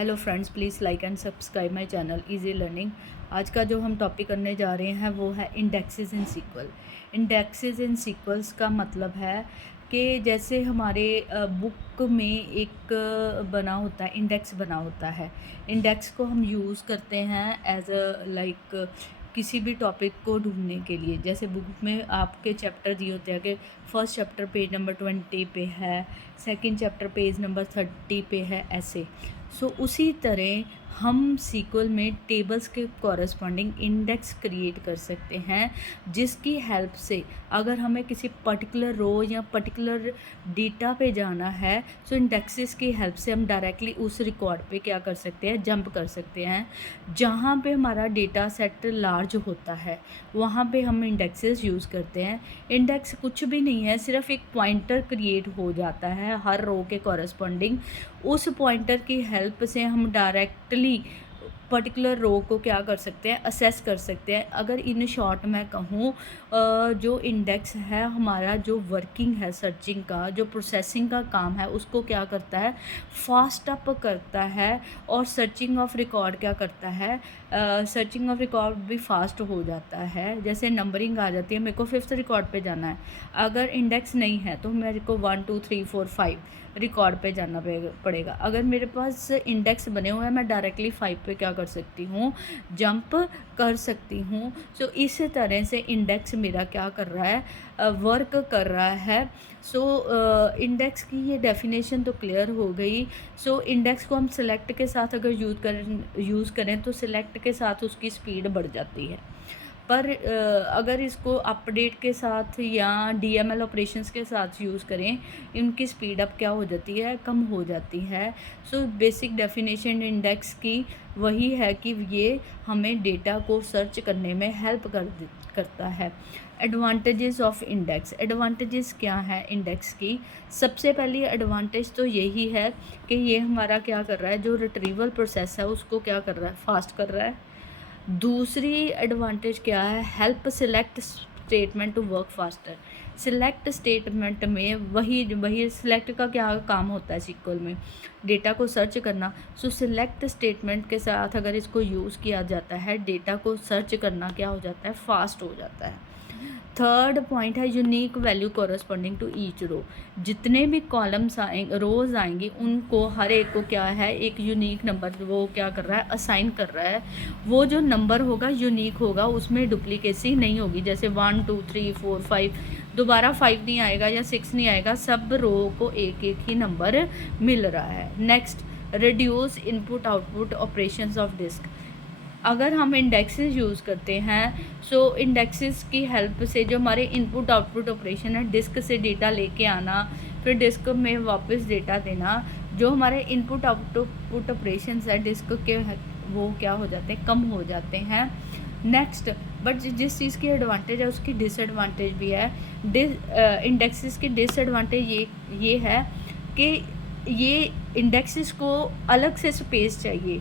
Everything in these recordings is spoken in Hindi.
Hello friends, please like and subscribe my channel easy learning. आज का जो हम टॉपिक करने जा रहे हैं वो है indexes in SQL. Indexes in sequels का मतलब है कि जैसे हमारे बुक में एक बना होता है, इंडेक्स बना होता है। इंडेक्स को हम यूज़ करते हैं एज अ लाइक किसी भी टॉपिक को ढूंढने के लिए। जैसे बुक में आपके चैप्टर दिए होते हैं कि फर्स्ट चैप्टर पेज नंबर 20 पे है, सेकंड चैप्टर पेज नंबर 30 पे है, ऐसे। उसी तरह हम सीक्वल में टेबल्स के कॉरस्पॉन्डिंग इंडेक्स क्रिएट कर सकते हैं, जिसकी हेल्प से अगर हमें किसी पर्टिकुलर रो या पर्टिकुलर डेटा पे जाना है, इंडेक्सेस की हेल्प से हम डायरेक्टली उस रिकॉर्ड पे क्या कर सकते हैं, जंप कर सकते हैं। जहाँ पे हमारा डेटा सेट लार्ज होता है वहाँ पे हम इंडेक्सेस यूज़ करते हैं। इंडेक्स कुछ भी नहीं है, सिर्फ एक पॉइंटर क्रिएट हो जाता है हर रो के कॉरस्पॉन्डिंग। उस पॉइंटर की हेल्प से हम डायरेक्टली पर्टिकुलर रो को क्या कर सकते हैं, असेस कर सकते हैं। अगर इन शॉर्ट मैं कहूँ, जो इंडेक्स है हमारा, जो वर्किंग है सर्चिंग का, जो प्रोसेसिंग का काम है, उसको क्या करता है, फास्ट अप करता है। और सर्चिंग ऑफ रिकॉर्ड क्या करता है, सर्चिंग ऑफ रिकॉर्ड भी फास्ट हो जाता है। जैसे नंबरिंग आ जाती है, मेरे को 5th रिकॉर्ड पे जाना है, अगर इंडेक्स नहीं है तो मेरे को 1 2 3 4 5 रिकॉर्ड पे जाना पड़ेगा। अगर मेरे पास इंडेक्स बने हुए हैं, मैं डायरेक्टली 5 पे क्या कर सकती हूँ, जंप कर सकती हूँ। इस तरह से इंडेक्स मेरा क्या कर रहा है, वर्क कर रहा है। इंडेक्स की ये डेफिनेशन तो क्लियर हो गई। इंडेक्स को हम सिलेक्ट के साथ अगर यूज़ करें तो सिलेक्ट के साथ उसकी स्पीड बढ़ जाती है। पर अगर इसको अपडेट के साथ या डीएमएल ऑपरेशंस के साथ यूज़ करें, इनकी स्पीड अप क्या हो जाती है, कम हो जाती है। बेसिक डेफिनेशन इंडेक्स की वही है कि ये हमें डेटा को सर्च करने में हेल्प करता है। एडवांटेजेस ऑफ इंडेक्स, एडवांटेजेस क्या है इंडेक्स की। सबसे पहली एडवांटेज तो यही है कि ये हमारा क्या कर रहा है, जो रिट्रीवल प्रोसेस है उसको क्या कर रहा है, फास्ट कर रहा है। दूसरी एडवांटेज क्या है, help select statement to work faster. Select statement में वही सिलेक्ट का क्या काम होता है सीक्वल में, डेटा को सर्च करना। सिलेक्ट स्टेटमेंट के साथ अगर इसको यूज़ किया जाता है, डेटा को सर्च करना क्या हो जाता है, फास्ट हो जाता है। थर्ड पॉइंट है unique value corresponding to each row. जितने भी कॉलम्स रोज आएंगी उनको हर एक को क्या है, एक यूनिक नंबर वो क्या कर रहा है, असाइन कर रहा है। वो जो नंबर होगा यूनिक होगा, उसमें डुप्लीकेसी नहीं होगी। जैसे 1 2 3 4 5 दोबारा 5 नहीं आएगा या 6 नहीं आएगा, सब रो को एक एक ही नंबर मिल रहा है। Next, reduce input output operations of disk. अगर हम इंडेक्सेस यूज़ करते हैं, इंडेक्सेस की हेल्प से जो हमारे इनपुट आउटपुट ऑपरेशन है, डिस्क से डेटा लेके आना, फिर डिस्क में वापस डेटा देना, जो हमारे इनपुट आउटपुट ऑपरेशंस है डिस्क के, वो क्या हो जाते हैं, कम हो जाते हैं। नेक्स्ट, बट जिस चीज़ की एडवांटेज है उसकी डिसएडवांटेज भी है। इंडेक्सेस की डिसएडवांटेज ये है कि ये इंडेक्सेस को अलग से स्पेस चाहिए।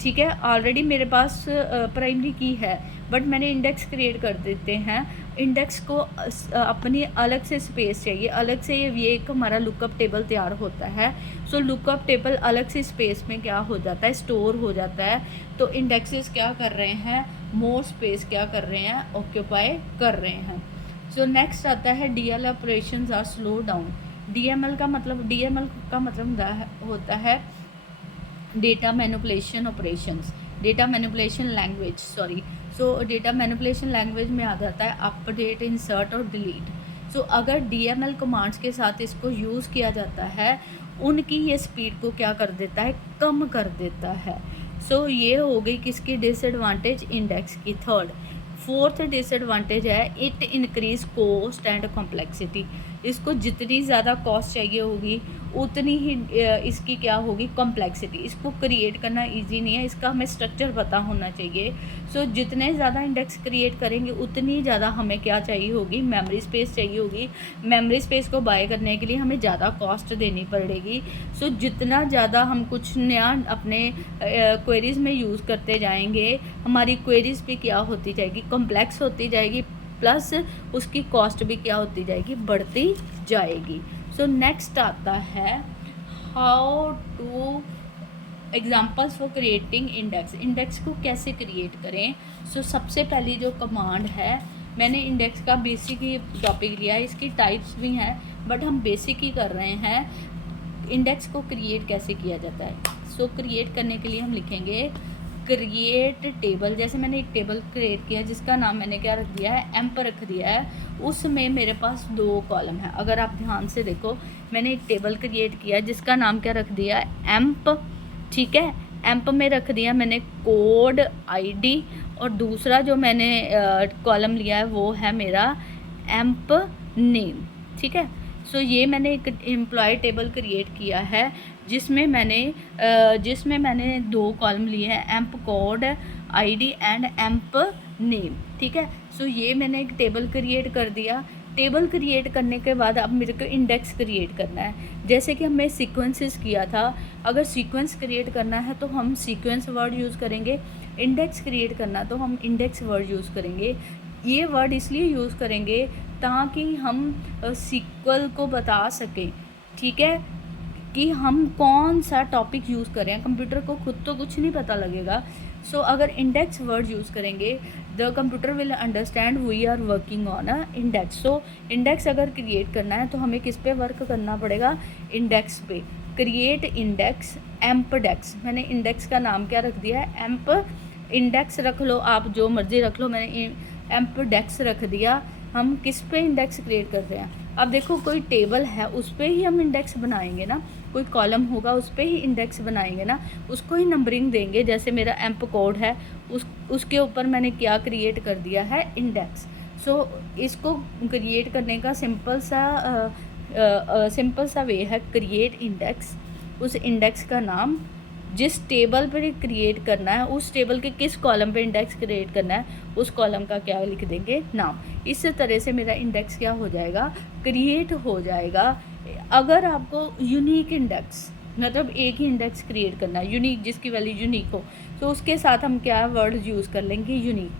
ठीक है, ऑलरेडी मेरे पास प्राइमरी की है, बट मैंने इंडेक्स क्रिएट कर देते हैं। इंडेक्स को अपनी अलग से स्पेस चाहिए, अलग से ये एक हमारा लुकअप टेबल तैयार होता है। लुकअप टेबल अलग से स्पेस में क्या हो जाता है, स्टोर हो जाता है। तो इंडेक्सेस क्या कर रहे हैं, मोर स्पेस क्या कर रहे हैं, ऑक्यूपाई कर रहे हैं। नेक्स्ट आता है DL operations are slow down. DML का मतलब होता है data manipulation operations, data manipulation language, data manipulation language में आ जाता है अपडेट, इंसर्ट और डिलीट। अगर डीएमएल कमांड्स के साथ इसको यूज़ किया जाता है, उनकी ये स्पीड को क्या कर देता है, कम कर देता है। ये हो गई किसकी डिसएडवांटेज, इंडेक्स की। फोर्थ डिसएडवांटेज है it increase cost and complexity. इसको जितनी ज़्यादा कॉस्ट चाहिए होगी उतनी ही इसकी क्या होगी, कॉम्प्लेक्सिटी। इसको क्रिएट करना इजी नहीं है, इसका हमें स्ट्रक्चर पता होना चाहिए। जितने ज़्यादा इंडेक्स क्रिएट करेंगे उतनी ज़्यादा हमें क्या चाहिए होगी, मेमोरी स्पेस चाहिए होगी। मेमोरी स्पेस को बाय करने के लिए हमें ज़्यादा कॉस्ट देनी पड़ेगी। जितना ज़्यादा हम कुछ नया अपने क्वेरीज़ में यूज़ करते जाएंगे, हमारी क्वेरीज़ भी क्या होती जाएगी, कॉम्प्लेक्स होती जाएगी, प्लस उसकी कॉस्ट भी क्या होती जाएगी, बढ़ती जाएगी। नेक्स्ट आता है how two examples for creating index, index को कैसे क्रिएट करें। सबसे पहली जो कमांड है, मैंने इंडेक्स का बेसिक ही टॉपिक लिया है, इसकी टाइप्स भी हैं बट हम बेसिक ही कर रहे हैं। इंडेक्स को क्रिएट कैसे किया जाता है। क्रिएट करने के लिए हम लिखेंगे क्रिएट टेबल। जैसे मैंने एक टेबल क्रिएट किया जिसका नाम मैंने क्या रख दिया है, एम्प रख दिया है। उसमें मेरे पास 2 कॉलम है। अगर आप ध्यान से देखो, मैंने एक टेबल क्रिएट किया जिसका नाम क्या रख दिया है, एम्प। ठीक है, एम्प में रख दिया मैंने कोड आईडी, और दूसरा जो मैंने कॉलम लिया है वो है मेरा एम्प नेम। ठीक है, ये मैंने एक एम्प्लॉय टेबल क्रिएट किया है जिसमें मैंने 2 कॉलम लिए हैं, amp code ID and amp name. ठीक है, ये मैंने एक टेबल क्रिएट कर दिया। टेबल क्रिएट करने के बाद अब मेरे को इंडेक्स क्रिएट करना है। जैसे कि हमने सीक्वेंसेस किया था, अगर सीक्वेंस क्रिएट करना है तो हम सीक्वेंस वर्ड यूज़ करेंगे, इंडेक्स क्रिएट करना तो हम इंडेक्स वर्ड यूज़ करेंगे। ये वर्ड इसलिए यूज़ करेंगे ताकि हम सीक्वल को बता सकें, ठीक है, कि हम कौन सा टॉपिक यूज़ करें। कंप्यूटर को खुद तो कुछ नहीं पता लगेगा। अगर इंडेक्स वर्ड यूज़ करेंगे, the computer will understand we are working on a index. Index अगर क्रिएट करना है तो हमें किस पे वर्क करना पड़ेगा, इंडेक्स पे। क्रिएट इंडेक्स एम्प डेक्स, मैंने इंडेक्स का नाम क्या रख दिया है, एम्प इंडेक्स रख लो, आप जो मर्ज़ी रख लो, मैंने एम्प डेक्स रख दिया। हम किस पे इंडेक्स क्रिएट कर रहे हैं। अब देखो, कोई टेबल है उस पर ही हम इंडेक्स बनाएंगे ना, कोई कॉलम होगा उस पर ही इंडेक्स बनाएंगे ना, उसको ही नंबरिंग देंगे। जैसे मेरा एम्प कोड है, उसके ऊपर मैंने क्या क्रिएट कर दिया है, इंडेक्स। इसको क्रिएट करने का सिंपल सा वे है, क्रिएट इंडेक्स। उस इंडेक्स का नाम जिस टेबल पर क्रिएट करना है, उस टेबल के किस कॉलम पे इंडेक्स क्रिएट करना है, उस कॉलम का क्या लिख देंगे, नाम। इस तरह से मेरा इंडेक्स क्या हो जाएगा, क्रिएट हो जाएगा। अगर आपको यूनिक इंडेक्स, मतलब एक ही इंडेक्स क्रिएट करना है, यूनिक, जिसकी वैल्यू यूनिक हो, उसके साथ हम क्या वर्ड यूज़ कर लेंगे, यूनिक।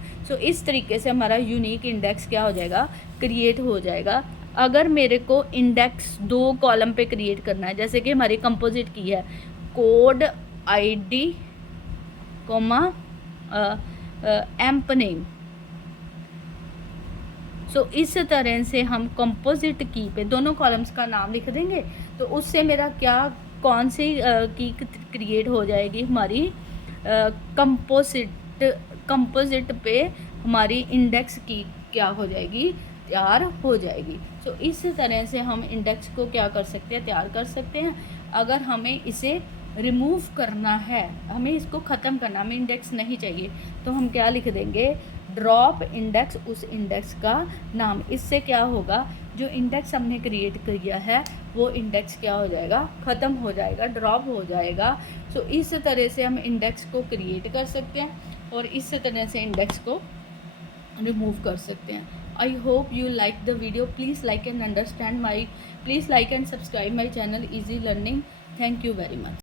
इस तरीके से हमारा यूनिक इंडेक्स क्या हो जाएगा, क्रिएट हो जाएगा। अगर मेरे को इंडेक्स 2 कॉलम पे क्रिएट करना है, जैसे कि हमारी कंपोजिट की है, code ID comma emp name. इस तरह से हम कंपोजिट की पे दोनों कॉलम्स का नाम लिख देंगे, तो उससे मेरा क्या, कौन सी की क्रिएट हो जाएगी, हमारी कंपोजिट पे हमारी इंडेक्स की क्या हो जाएगी, तैयार हो जाएगी। इस तरह से हम इंडेक्स को क्या कर सकते हैं, तैयार कर सकते हैं। अगर हमें इसे रिमूव करना है, हमें इसको ख़त्म करना, हमें इंडेक्स नहीं चाहिए, तो हम क्या लिख देंगे, ड्रॉप इंडेक्स, उस इंडेक्स का नाम। इससे क्या होगा, जो इंडेक्स हमने क्रिएट किया है वो इंडेक्स क्या हो जाएगा, ख़त्म हो जाएगा, ड्रॉप हो जाएगा। इस तरह से हम इंडेक्स को क्रिएट कर सकते हैं और इस तरह से इंडेक्स को रिमूव कर सकते हैं। I hope you like the video. Please like and subscribe my channel Easy Learning. Thank you very much.